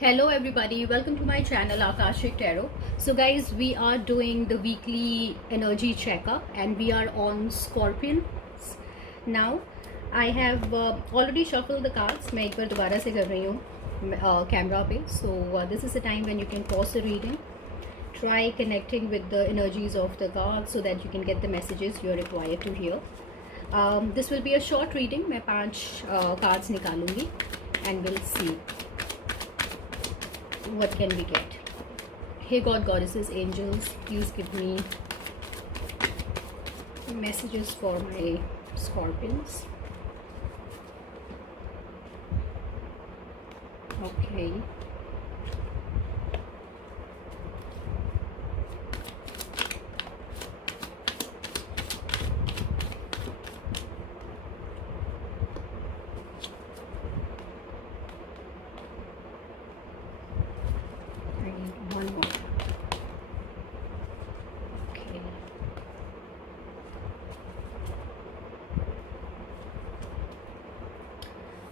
Hello everybody, welcome to my channel Akashic Tarot. So guys, we are doing the weekly energy checkup and we are on Scorpions now. I have already shuffled the cards. मैं एक बार दोबारा से कर रही हूँ कैमरा पे. So this is the time when you can pause the reading. Try connecting with the energies of the cards so that you can get the messages you are required to hear. This will be a short reading. मैं 5 cards निकालूंगी and we'll see what can we get. Hey God, goddesses, angels, please give me messages for my Scorpions. Okay. One more. Okay.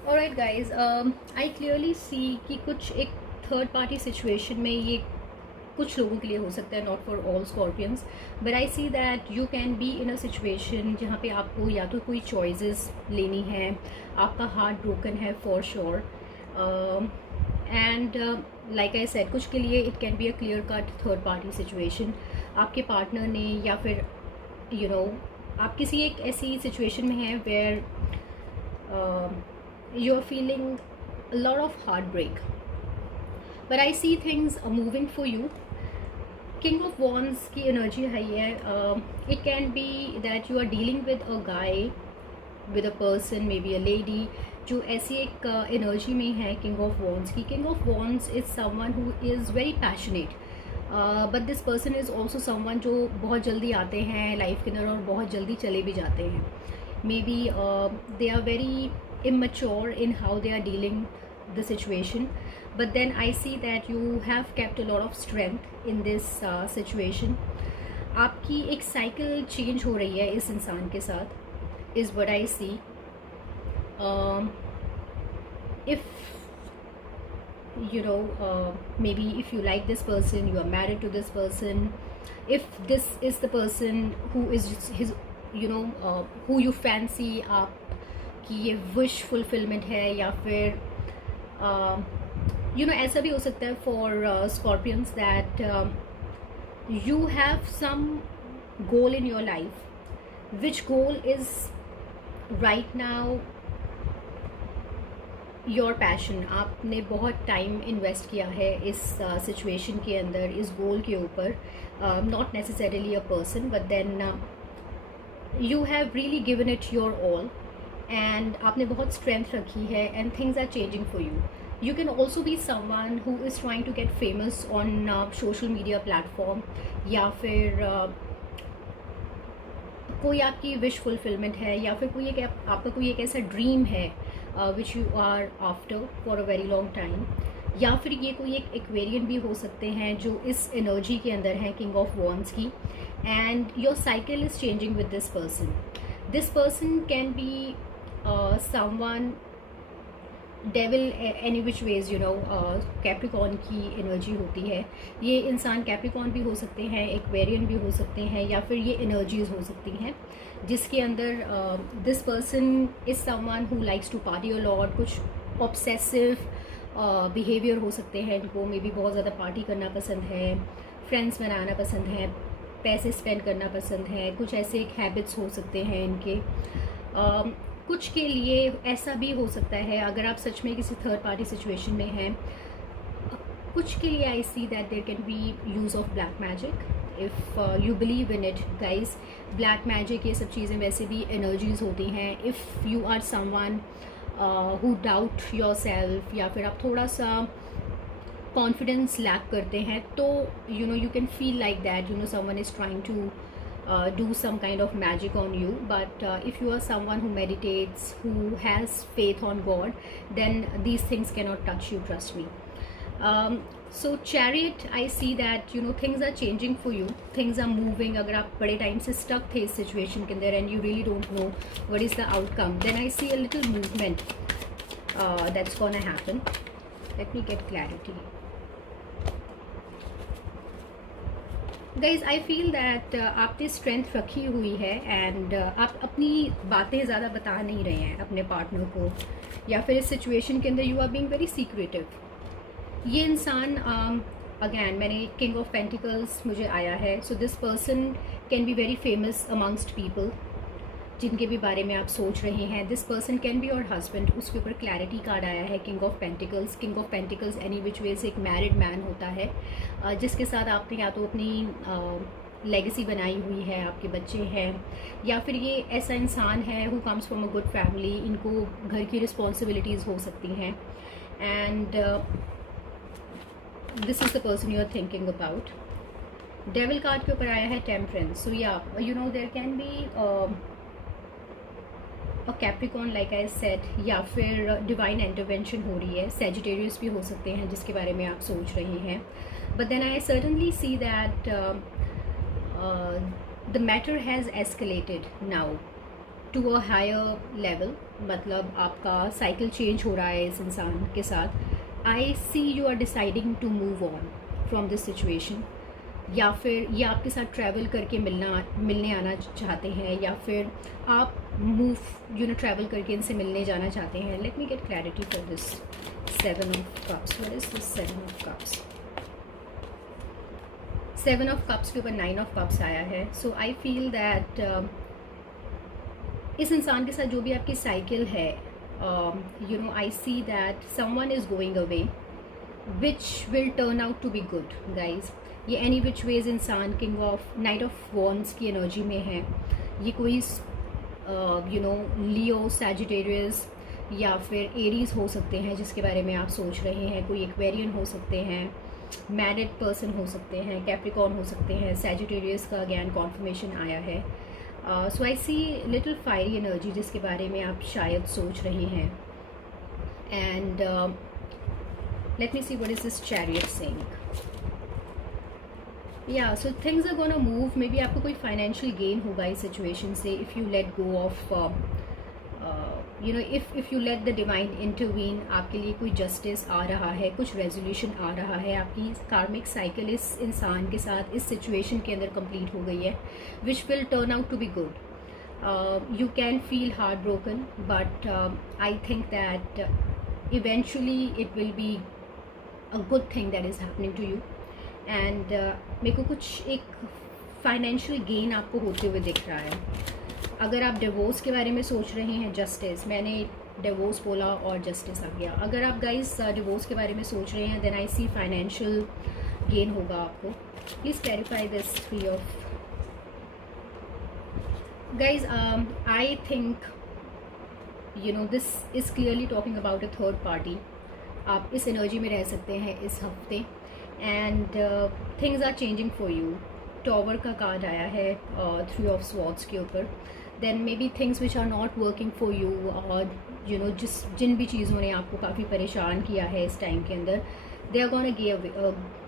Alright guys, I clearly see कि कुछ एक third party situation में ये कुछ लोगों के लिए हो सकता है, not for all scorpions, but I see that you can be in a situation जहाँ पे आपको या तो कोई चॉइसेस लेनी है, आपका हार्ट ब्रोकन है for sure, and like I said, कुछ के लिए it can be a clear cut third party situation. आपके पार्टनर ने या फिर यू नो आप किसी एक ऐसी सिचुएशन में हैं where you are feeling a lot of heartbreak, but I see things moving for you. King of Wands की energy है ये. It can be that you are dealing with a guy, with a person, maybe a lady, जो ऐसी एक energy में है King of Wands की. King of Wands is someone who is very passionate, but this person is also someone जो बहुत जल्दी आते हैं लाइफ के अंदर और बहुत जल्दी चले भी जाते हैं. Maybe they are very immature in how they are dealing the situation, but then I see that you have kept a lot of strength in this situation. आपकी एक साइकिल चेंज हो रही है इस इंसान के साथ, is what I see. If you know, maybe if you like this person, you are married to this person, if this is the person who is his, you know, who you fancy, आप कि ये wish fulfilment है, या फिर you know ऐसा भी हो सकता है for scorpions that you have some goal in your life, which goal is right now your passion. आपने बहुत टाइम इन्वेस्ट किया है इस सिचुएशन के अंदर, इस गोल के ऊपर, not necessarily a person, but then you have really given it your all, and आपने बहुत स्ट्रेंथ रखी है, and things are changing for you. You can also be someone who is trying to get famous on social media platform, या फिर कोई आपकी wish fulfilment है, या फिर कोई एक आपका कोई एक ऐसा ड्रीम है which you are after for a very long time, या फिर ये कोई एक एक्वेरियन भी हो सकते हैं जो इस एनर्जी के अंदर है किंग ऑफ वॉन्ड्स की, and your cycle is changing with this person. This person can be someone devil any which ways, you know. Capricorn की एनर्जी होती है. ये इंसान कैप्रिकॉन भी हो सकते हैं, एक्वेरियन भी हो सकते हैं, या फिर ये एनर्जीज हो सकती हैं जिसके अंदर this person is someone who likes to party a lot. कुछ ऑब्सेसिव बिहेवियर हो सकते हैं इनको, मे बी बहुत ज़्यादा पार्टी करना पसंद है, फ्रेंड्स बनाना पसंद है, पैसे स्पेंड करना पसंद है. कुछ ऐसे एक हैबिट्स हो सकते हैं इनके. कुछ के लिए ऐसा भी हो सकता है अगर आप सच में किसी थर्ड पार्टी सिचुएशन में हैं. कुछ के लिए I see that there can be use of black magic. If you believe in it guys, black magic ये सब चीज़ें वैसे भी एनर्जीज होती हैं. If you are someone who doubt yourself, या फिर आप थोड़ा सा कॉन्फिडेंस लैक करते हैं, तो you know you can feel like that, you know someone is trying to do some kind of magic on you. But if you are someone who meditates, who has faith on God, then these things cannot touch you, trust me. So Chariot, I see that you know things are changing for you, things are moving. अगर आप बड़े टाइम से stuck थे इस situation के अंदर and you really don't know what is the outcome, then I see a little movement that's gonna happen. Let me get clarity. Guys I feel that आपने स्ट्रेंथ रखी हुई है एंड आप अपनी बातें ज़्यादा बता नहीं रहे हैं अपने पार्टनर को, या फिर इस सिचुएशन के अंदर you are being very secretive. ये इंसान अगैन मैंने किंग ऑफ पेंटिकल्स मुझे आया है, so this person can be very famous amongst people जिनके भी बारे में आप सोच रहे हैं। This person can be your husband, उसके ऊपर क्लैरिटी कार्ड आया है king of pentacles. King of pentacles any which way से एक मैरिड मैन होता है जिसके साथ आपने या तो अपनी लेगेसी बनाई हुई है, आपके बच्चे हैं, या फिर ये ऐसा इंसान है who comes from a good family, इनको घर की रिस्पॉन्सिबिलिटीज़ हो सकती हैं and this is the person you are thinking about. Devil card के ऊपर आया है टेम्परेंस, सो या you know there can be Capricorn like I said, या फिर डिवाइन इंटरवेंशन हो रही है। सेजिटेरियस भी हो सकते हैं जिसके बारे में आप सोच रहे हैं, but then I certainly see that the matter has escalated now to a higher level. मतलब आपका साइकिल चेंज हो रहा है इस इंसान के साथ। I see you are deciding to move on from this situation, या फिर ये आपके साथ ट्रैवल करके मिलने आना चाहते हैं, या फिर आप ट्रैवल करके इनसे मिलने जाना चाहते हैं। Let me get clarity for this 7 of cups. What is this 7 of cups? 7 of cups के ऊपर 9 ऑफ कप्स आया है। सो आई फील दैट इस इंसान के साथ जो भी आपकी साइकिल है, I see that someone is going away which will turn out to be good guys. ये एनी विच वेज इंसान king of knight of wands की एनर्जी में है। ये कोई लियो, सैजिटेरियस या फिर एरीज हो सकते हैं जिसके बारे में आप सोच रहे हैं। कोई एक्वेरियन हो सकते हैं, मैरिड पर्सन हो सकते हैं, कैप्रिकॉर्न हो सकते हैं। सैजिटेरियस का अगैन कॉन्फर्मेशन आया है। So I see little fiery energy जिसके बारे में आप शायद सोच रहे हैं। And let me see what is this chariot saying. या so things are gonna move. Maybe आपको कोई फाइनेंशियल गेन होगा इस सिचुएशन से if you let go of if you let the divine intervene. आपके लिए कोई जस्टिस आ रहा है, कुछ रेजोल्यूशन आ रहा है। आपकी कार्मिक साइकिल इस इंसान के साथ इस सिचुएशन के अंदर कंप्लीट हो गई है, which will turn out to be good. You can feel heartbroken, but I think that eventually it will be a good thing that is happening to you. And मेरे को कुछ एक फाइनेंशियल गेन आपको होते हुए दिख रहा है। अगर आप डिवोर्स के बारे में सोच रहे हैं, जस्टिस, मैंने डिवोर्स बोला और जस्टिस आ गया। अगर आप गाइस डिवोर्स के बारे में सोच रहे हैं then I see financial gain होगा आपको। Please clarify this 3 of guys. I think this is clearly talking about a third party. आप इस एनर्जी में रह सकते हैं इस हफ्ते and things are changing for you. Tower का कार्ड आया है 3 ऑफ स्वॉर्ड्स के ऊपर। Then maybe things which are not working for you, और जिन भी चीज़ों ने आपको काफ़ी परेशान किया है इस टाइम के अंदर, they are gonna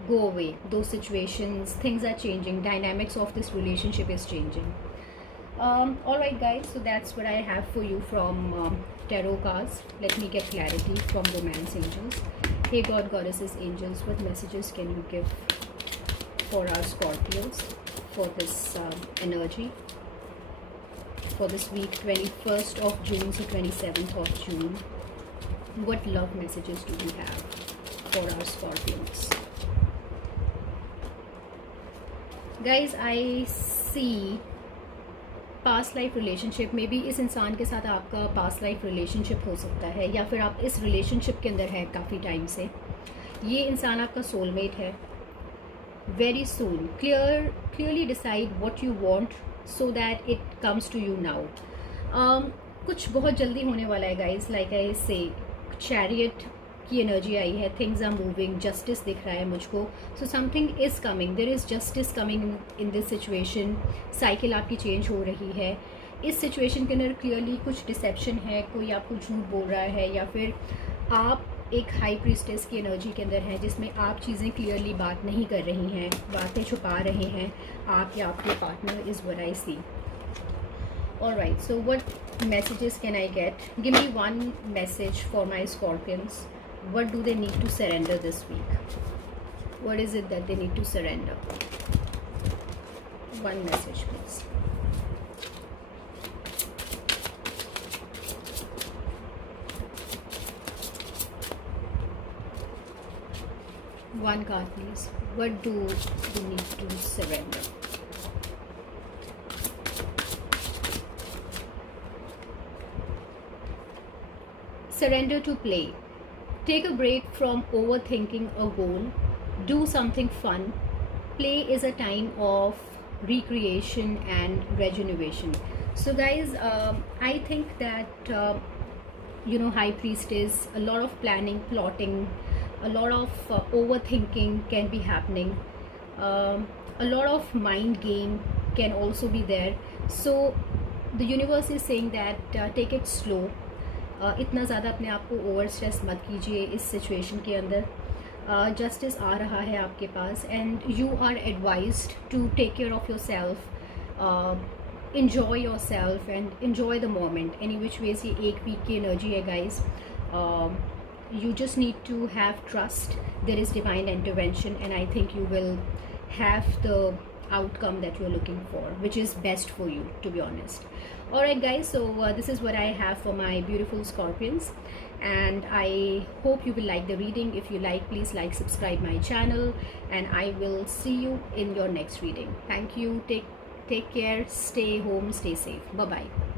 go away those situations. Things are changing, dynamics of this relationship is changing. All right guys, so that's what I have for you from tarot cards. Let me get clarity from romance angels. Hey God, goddesses, angels, what messages can you give for our Scorpios for this energy for this week 21st of June to 27th of June? What love messages do we have for our Scorpions? Guys, I see past life relationship में भी इस इंसान के साथ आपका past life relationship हो सकता है, या फिर आप इस रिलेशनशिप के अंदर है काफ़ी टाइम से। ये इंसान आपका सोलमेट है। Very soon clearly decide what you want so that it comes to you now. कुछ बहुत जल्दी होने वाला है गाइज। लाइक आई से चैरियट की एनर्जी आई है। थिंग्स आर मूविंग, जस्टिस दिख रहा है मुझको। So something is coming, there is justice coming in this situation. Cycle आपकी चेंज हो रही है इस सिचुएशन के अंदर। क्लियरली कुछ डिसेप्शन है, कोई आपको झूठ बोल रहा है, या फिर आप एक हाई प्रीस्टेस की एनर्जी के अंदर हैं जिसमें आप चीज़ें क्लियरली बात नहीं कर रही हैं, बातें छुपा रहे हैं आप या आपके partner is what I see. Alright, so what messages can I get? Give me one message for my Scorpions. what do they need to surrender this week? What is it that they need to surrender? One message, please. One card, please. What do they need to surrender? Surrender to play. Take a break from overthinking a goal. Do something fun. Play is a time of recreation and rejuvenation. So guys, I think that High Priestess, a lot of planning, plotting, a lot of overthinking can be happening. A lot of mind game can also be there. So the universe is saying that take it slow. इतना ज़्यादा अपने आप को over stress मत कीजिए इस situation के अंदर. जस्टिस आ रहा है आपके पास and you are advised to take care of yourself. enjoy yourself and enjoy the moment. Any which ways ये एक वीक की एनर्जी है guys. You just need to have trust. There is divine intervention and I think you will have the outcome that you're looking for, which is best for you, to be honest. Alright guys, so this is what I have for my beautiful Scorpions, and I hope you will like the reading. If you like, please like, subscribe my channel, and I will see you in your next reading. Thank you. Take care, stay home, stay safe. Bye bye.